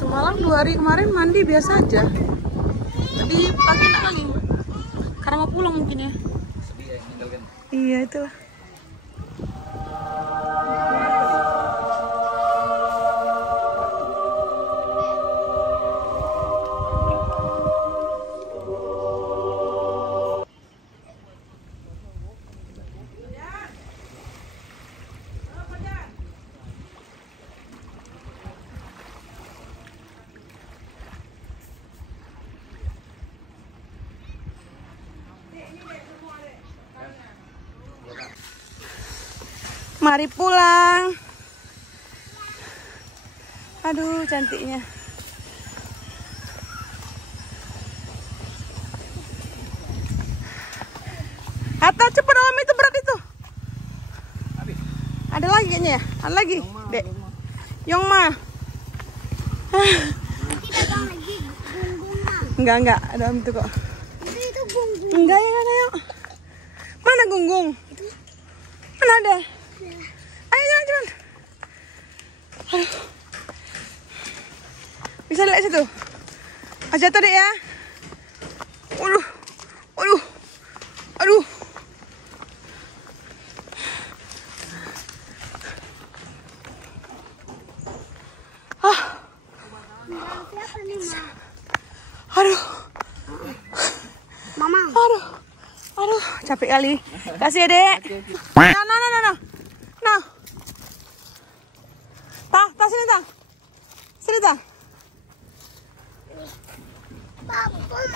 Semalam 2 hari kemarin mandi biasa aja. Tadi pagi enggak lagi. Karena mau pulang mungkin ya. Iya itulah. Mari pulang. Aduh, cantiknya. Hatta cepat dalam itu berat itu. Ada lagi kayaknya ya? Ada lagi, Dek. Yongma. Enggak, ada itu kok. Itu gunggung. Enggak ya. Mana gunggung? Mana ada? Ayo jalan. Aduh. Bisa lihat situ. Jatuh deh ya. Aduh. Aduh. Mama. Aduh, capek kali. Kasih ya, Dek. Nah. Tah, sini, Tah. Sini, Tah. Papum.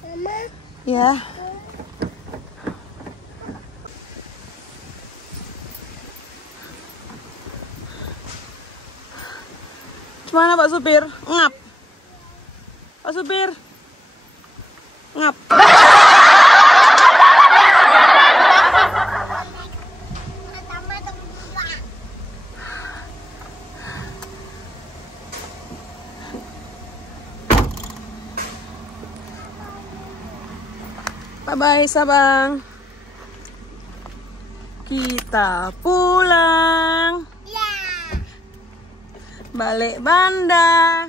Mama. Ya. Gimana Pak Supir? Ngap. Pak Supir. Ngap. Bye-bye, Sabang. Kita pulang. Ya. Balik Banda.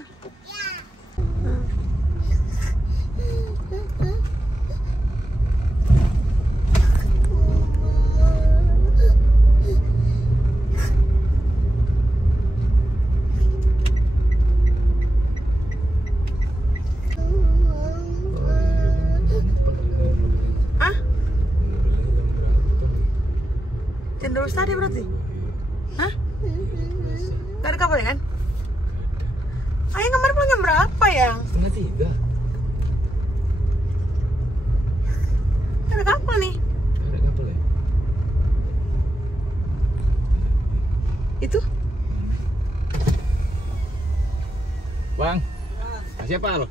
Cendol tadi berarti? Hah? Gak ada kapal ya kan? Ayah kemarin pulang jam berapa ya? 2:30. Gak ada kapal nih. Ada kapal ya? Itu? Bang, siapa lo?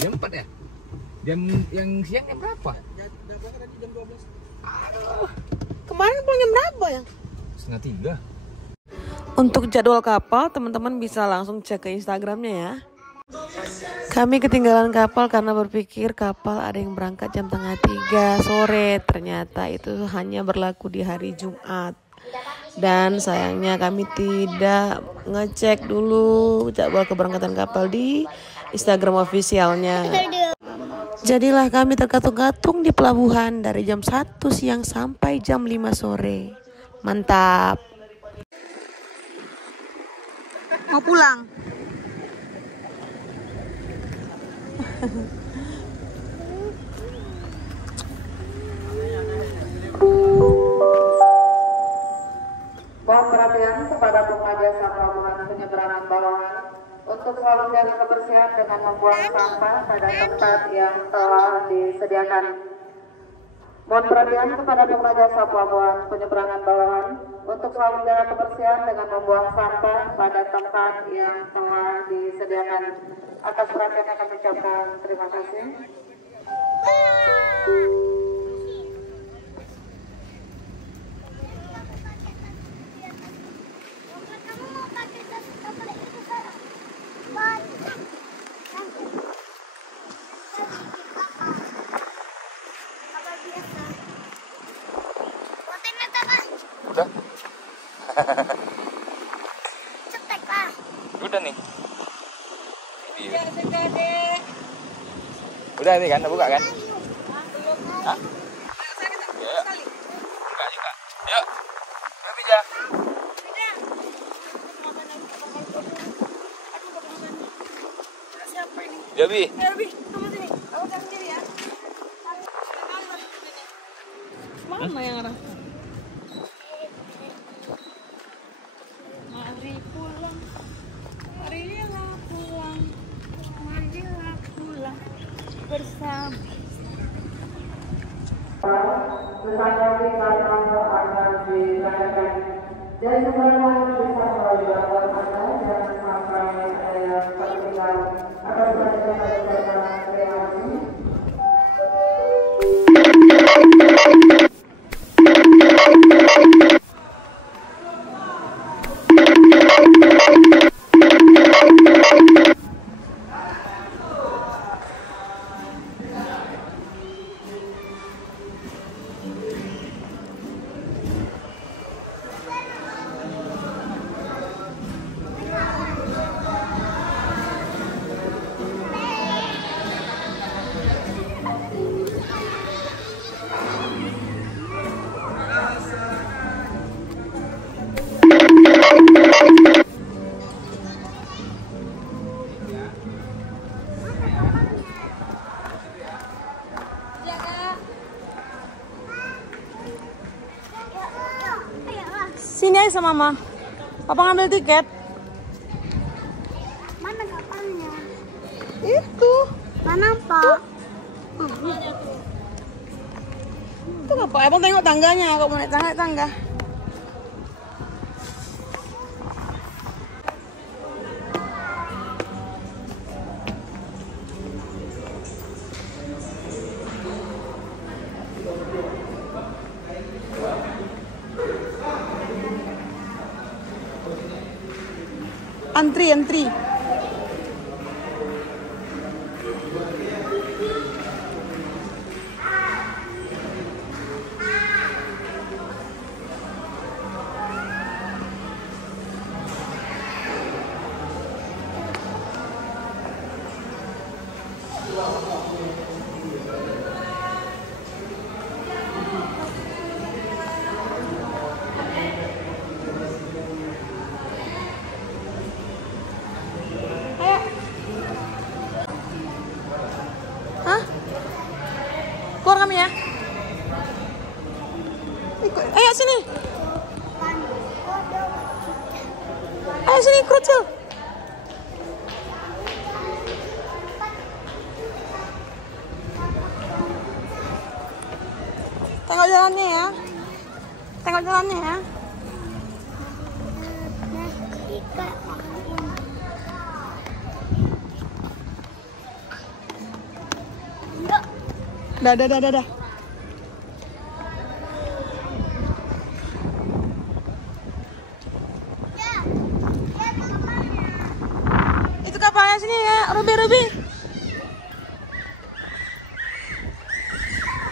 Jam 4 ya? Jam yang siang jam berapa? Jam 12. Aduh. Kemarin pulang jam berapa ya? 2:30. Untuk jadwal kapal, teman-teman bisa langsung cek ke Instagramnya ya. Kami ketinggalan kapal karena berpikir kapal ada yang berangkat jam 2:30 sore. Ternyata itu hanya berlaku di hari Jumat. Dan sayangnya kami tidak ngecek dulu jadwal keberangkatan kapal di Instagram officialnya. Jadilah kami tergatung-gatung di pelabuhan dari jam 1 siang sampai jam 5 sore. Mantap. Mau pulang? Mohon perhatian kepada pengguna jasa pelabuhan penyeberangan bawahan untuk selalu menjaga kebersihan dengan membuang sampah pada tempat yang telah disediakan. Mohon perhatian kepada pengguna jasa pelabuhan penyeberangan bawahan untuk selalu menjaga kebersihan dengan membuang sampah pada tempat yang telah disediakan. Atas perhatiannya kami ucapkan terima kasih. Kontainer udah. Cetek lah. Udah nih. Ini. Udah nih kan, buka kan? Hah? Ya. Buka juga. Yuk. Yuk Bija. Siapa ini? Jabi. Jabi, kamu sini. Kamu kan sendiri ya. Mana yang arah? Mari pulang, marilah pulang, marilah pulang bersama. Sini aja sama mama. Papa ngambil tiket. Mana kapalnya? Itu. Mana Pak? Itu apa? Abang tengok tangganya. Kok mau naik tangga? Antri. Hah? Keluar kami ya? Ayo sini. Ayo sini, kerucil. Tengok jalannya ya. Tengok jalannya ya. Dah. Itu kapalnya sini ya, Ruby.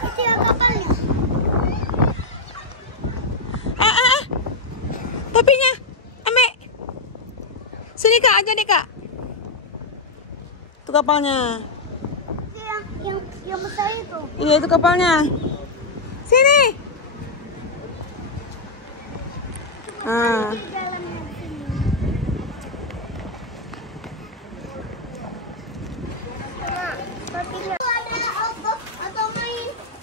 Itu yang kapalnya. Topinya, Ame. Sini Kak, aja deh Kak. Itu kapalnya. Itu yang besar itu. Iya, itu kapalnya. Sini. Ah. Di dalamnya sini. Nah, topinya. Itu ada atau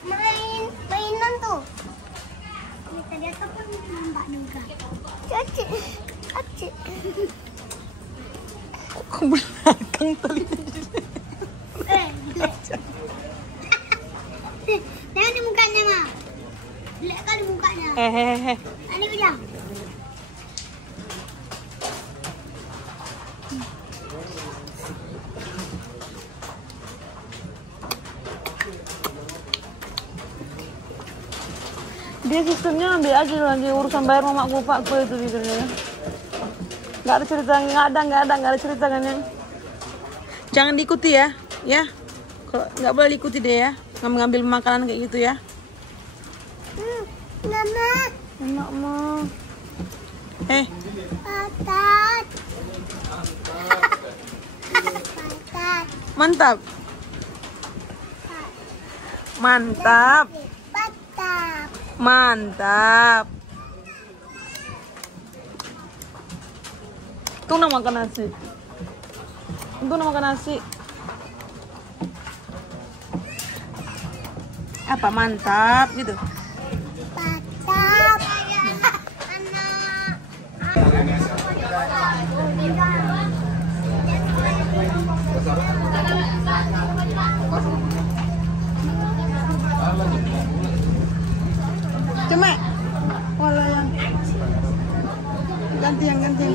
mainan tuh. Ini tadi aku pun nampak juga. Cacik. Kok belakang tadi? Tengok di mukanya, Ma. Lihat kali mukanya. Hehehe. Ini ujang. Dia sistemnya ambil aja lagi urusan bayar mamaku pakku itu pikirnya. Nggak ada cerita, nggak ada cerita kan yang. Jangan diikuti ya, ya. Kalau nggak boleh diikuti deh ya, ngambil makanan kayak gitu ya. Mama. Enak mah. Patat. Patat. Mantap. Mantap. Patat. Mantap. Itu nama makan nasi. Itu nama makan nasi. Apa mantap gitu? Patat. Cuma wala yang ganti yang ganti.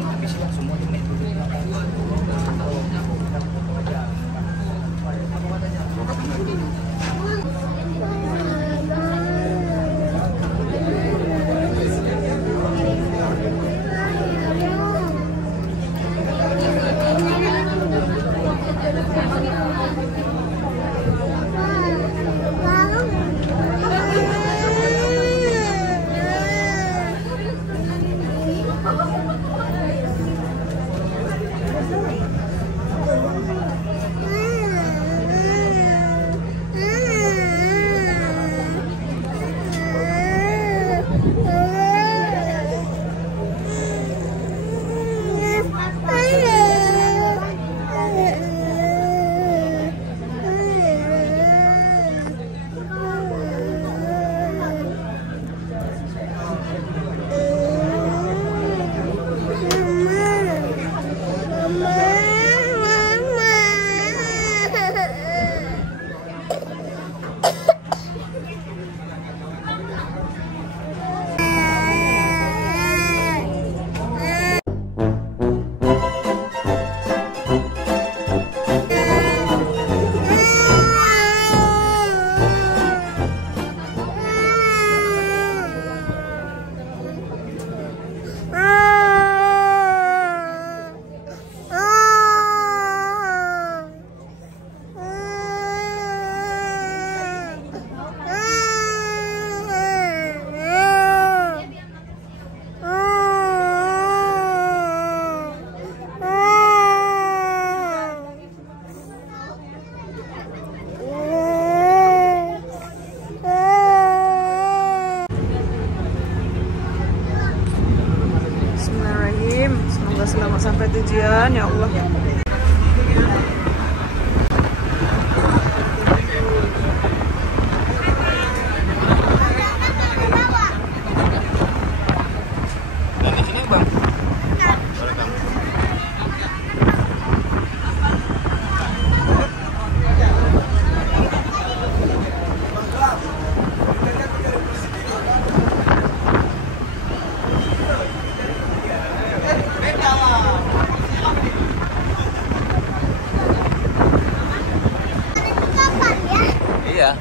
Semoga selamat sampai tujuan ya Allah. Dan di sini bang. Iya.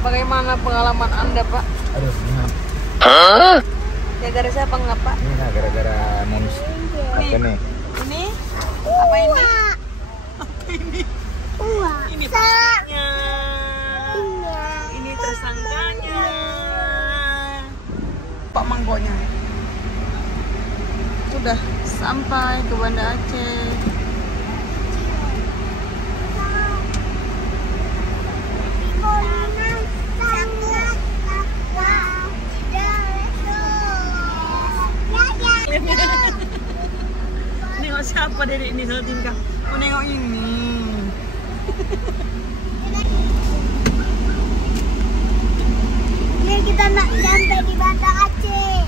Bagaimana pengalaman Anda, Pak? Aduh, gimana? Ya gara siapa nggak, Pak? Ini nah gara-gara moms. Apa nih? Ini apa ini? Uang. Ini pastinya. Ini tersangkanya. Pak mangkoknya. Sudah sampai ke Banda Aceh. Nengok siapa dari ini salah tingkah? Oh, nengok ini. Ini kita nak sampai di Banda Aceh.